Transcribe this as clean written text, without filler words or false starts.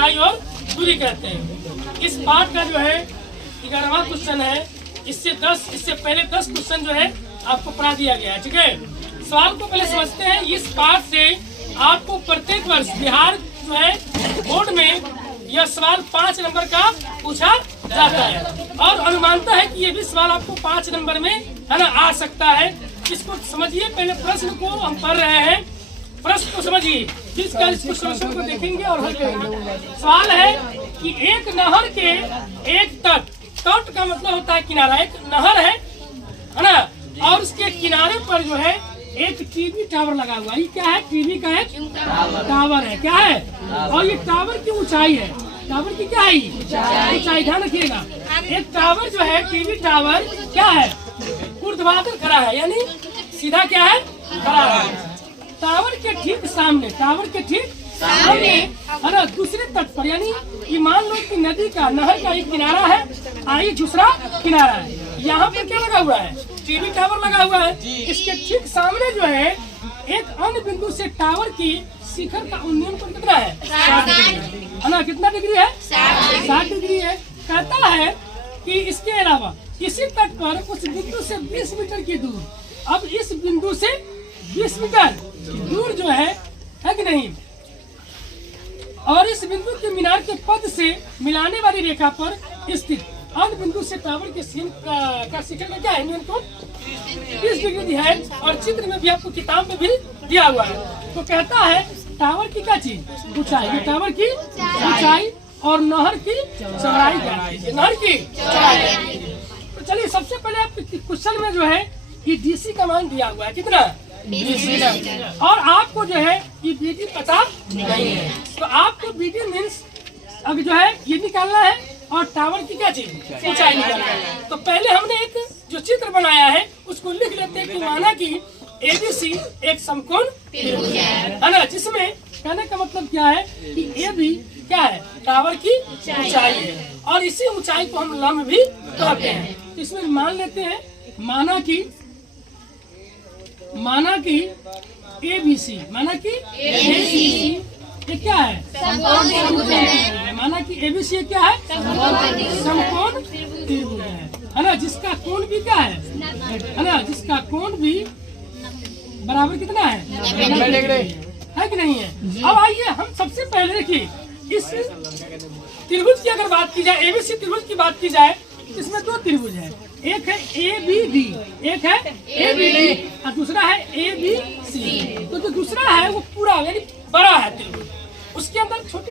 ऊंचाई और दूरी कहते हैं। इस पाठ का जो है 11वां क्वेश्चन है। इससे पहले 10 क्वेश्चन जो है आपको पढ़ा दिया गया है। ठीक है, सवाल को पहले समझते हैं। इस पाठ से आपको प्रत्येक वर्ष बिहार जो है बोर्ड में यह सवाल 5 नंबर का पूछा जाता है और अनुमानता है कि ये भी सवाल आपको 5 नंबर में है ना आ सकता है। इसको समझिए, पहले प्रश्न को हम पढ़ रहे हैं, प्रश्न को समझिए, फिर इसको सॉल्यूशन को देखेंगे और हल करेंगे। सवाल है कि एक नहर के एक तट का मतलब होता है किनारा, एक नहर है ना, और उसके किनारे पर जो है एक टीवी टावर लगा हुआ है। ये क्या है? टीवी का एक टावर है। क्या है? और ये टावर की ऊंचाई है। टावर की क्या है? ऊंचाई। ध्यान रखिएगा, एक टावर जो है टीवी टावर क्या है? ऊर्ध्वाधर खड़ा है, यानी सीधा क्या है? खड़ा है। टावर के ठीक सामने है ना दूसरे तट पर, यानी ये मान लो कि नदी का नहर का एक किनारा है, आई दूसरा किनारा है। यहाँ पर क्या लगा हुआ है? टीवी टावर लगा हुआ है। इसके ठीक सामने जो है एक अन्य बिंदु से टावर की शिखर का उन्नयन कोण कितना है? 60 डिग्री है ना। कितना डिग्री है? 60 डिग्री है। कहता है कि इसके अलावा इसी तट पर उस बिंदु से 20 मीटर की दूर, अब इस बिंदु से 20 मीटर दूर जो है कि नहीं, और इस बिंदु के मीनार के पद से मिलाने वाली रेखा पर स्थित अन्य बिंदु से टावर के का शिखर में क्या है? उन्नयन कोण 30 डिग्री है। और चित्र में भी आपको किताब में भी दिया हुआ है। तो कहता है टावर की क्या चीज? ऊंचाई। टावर की ऊंचाई और नहर की चौड़ाई। नहर की चौड़ाई। तो चलिए, सबसे पहले आप क्वेश्चन में जो है ये डीसी का मान दिया हुआ है। कितना? DC। और आपको जो है ये बीडी पता नहीं है, तो आपको बीडी मीन्स अब जो है ये निकालना है और टावर की क्या चीज? ऊंचाई निकालना है। तो पहले हमने एक जो चित्र बनाया है उसको लिख लेते हैं कि माना कि ABC एक समकोण त्रिभुज है ना, जिसमें कहने का मतलब क्या है कि AB क्या है? टावर की ऊंचाई है, और इसी ऊंचाई को हम लंब भी कहते हैं। तो इसमें मान लेते हैं, माना कि ABC, माना कि ये क्या है? माना कि ABC क्या है? समकोण त्रिभुज है ना, जिसका कोण भी क्या है ना, जिसका कोण भी बराबर कितना है? 90 डिग्री है कि नहीं है। अब आइए हम सबसे पहले देखिए इस त्रिभुज की अगर बात की जाए, ABC त्रिभुज की बात की जाए, इसमें 2 त्रिभुज है। एक है ABD, एक है ABD और दूसरा है ABC। तो जो दूसरा है वो पूरा यानी बड़ा है त्रिभुज, उसके अंदर छोटी